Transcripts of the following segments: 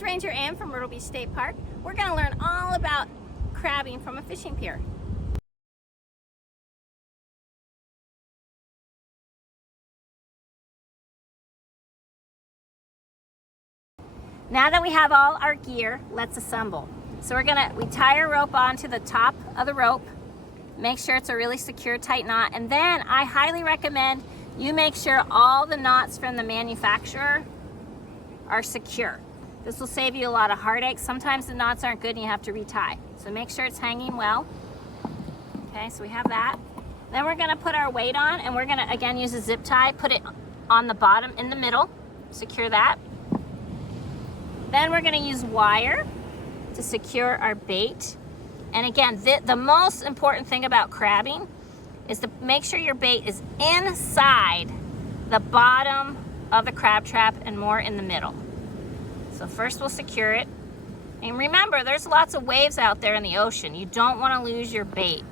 is Ranger Ann from Myrtle Beach State Park. We're going to learn all about crabbing from a fishing pier. Now that we have all our gear, let's assemble. So we tie our rope onto the top of the rope, make sure it's a really secure, tight knot, and then I highly recommend you make sure all the knots from the manufacturer are secure. This will save you a lot of heartache. Sometimes the knots aren't good and you have to retie. So make sure it's hanging well. Okay, so we have that. Then we're gonna put our weight on, and we're gonna, again, use a zip tie, put it on the bottom in the middle, secure that. Then we're gonna use wire to secure our bait. And again, the most important thing about crabbing is to make sure your bait is inside the bottom of the crab trap and more in the middle. So first we'll secure it. And remember, there's lots of waves out there in the ocean. You don't want to lose your bait.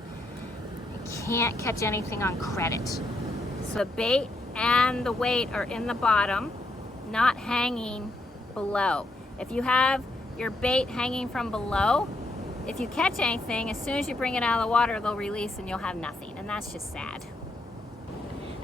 You can't catch anything on credit. So the bait and the weight are in the bottom, not hanging below. If you have your bait hanging from below, if you catch anything, as soon as you bring it out of the water, they'll release and you'll have nothing, and that's just sad.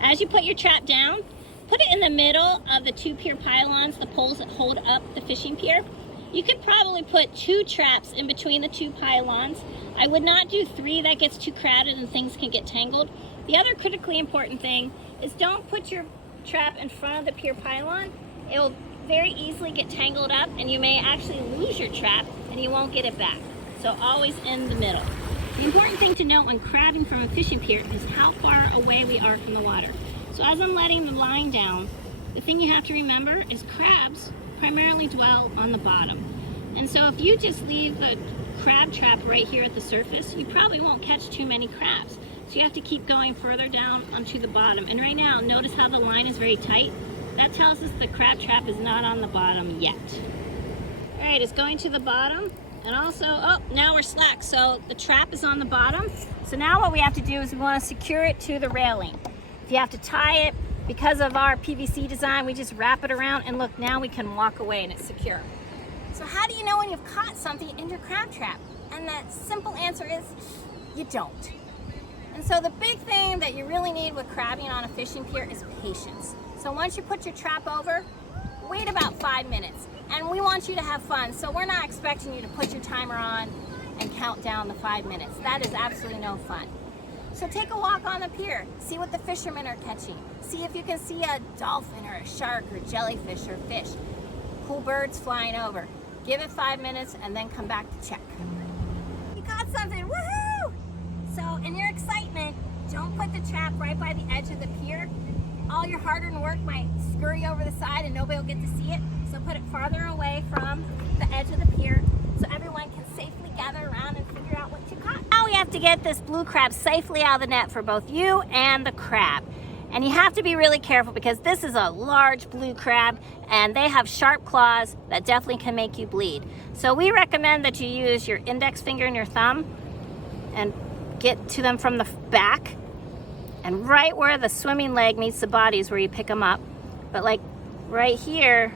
As you put your trap down, put it in the middle of the two pier pylons, the poles that hold up the fishing pier. You could probably put 2 traps in between the 2 pylons. I would not do 3, that gets too crowded and things can get tangled. The other critically important thing is don't put your trap in front of the pier pylon. It will very easily get tangled up and you may actually lose your trap and you won't get it back. So always in the middle. The important thing to note when crabbing from a fishing pier is how far away we are from the water. So as I'm letting the line down, the thing you have to remember is crabs primarily dwell on the bottom. And so if you just leave the crab trap right here at the surface, you probably won't catch too many crabs. So you have to keep going further down onto the bottom. And right now, notice how the line is very tight. That tells us the crab trap is not on the bottom yet. All right, it's going to the bottom. And also, oh, now we're slack. So the trap is on the bottom. So now what we have to do is we want to secure it to the railing. If you have to tie it, because of our PVC design, we just wrap it around and look, now we can walk away and it's secure. So how do you know when you've caught something in your crab trap? And the simple answer is, you don't. And so the big thing that you really need with crabbing on a fishing pier is patience. So once you put your trap over, wait about 5 minutes. And we want you to have fun, so we're not expecting you to put your timer on and count down the 5 minutes. That is absolutely no fun. So take a walk on the pier, see what the fishermen are catching. See if you can see a dolphin or a shark or jellyfish or fish. Cool birds flying over. Give it 5 minutes and then come back to check. You caught something, woohoo! So in your excitement, don't put the trap right by the edge of the pier. All your hard-earned work might scurry over the side and nobody will get to see it. So put it farther away from the edge of the pier so everyone can safely gather around and figure out what you caught. Now we have to get this blue crab safely out of the net for both you and the crab. And you have to be really careful because this is a large blue crab and they have sharp claws that definitely can make you bleed. So we recommend that you use your index finger and your thumb and get to them from the back. And right where the swimming leg meets the body is where you pick them up. But like right here,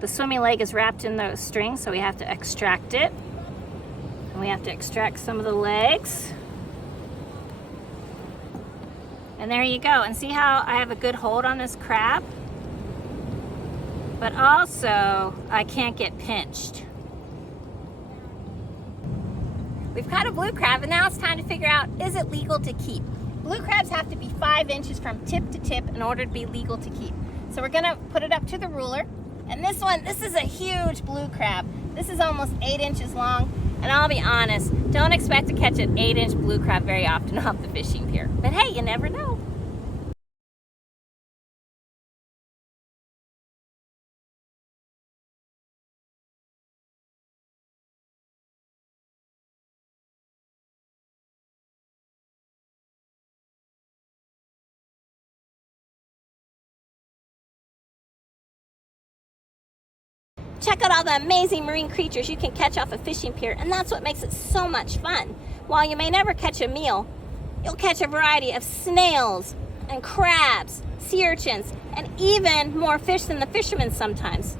the swimming leg is wrapped in the string, so we have to extract it. And we have to extract some of the legs. And there you go. And see how I have a good hold on this crab? But also, I can't get pinched. We've caught a blue crab, and now it's time to figure out, is it legal to keep? Blue crabs have to be 5 inches from tip to tip in order to be legal to keep. So we're gonna put it up to the ruler. And this is a huge blue crab. This is almost 8 inches long. And I'll be honest, don't expect to catch an 8-inch blue crab very often off the fishing pier. But hey, you never know. Check out all the amazing marine creatures you can catch off a fishing pier, and that's what makes it so much fun. While you may never catch a meal, you'll catch a variety of snails and crabs, sea urchins, and even more fish than the fishermen sometimes.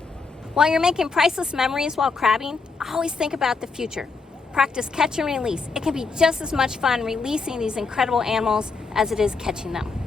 While you're making priceless memories while crabbing, always think about the future. Practice catch and release. It can be just as much fun releasing these incredible animals as it is catching them.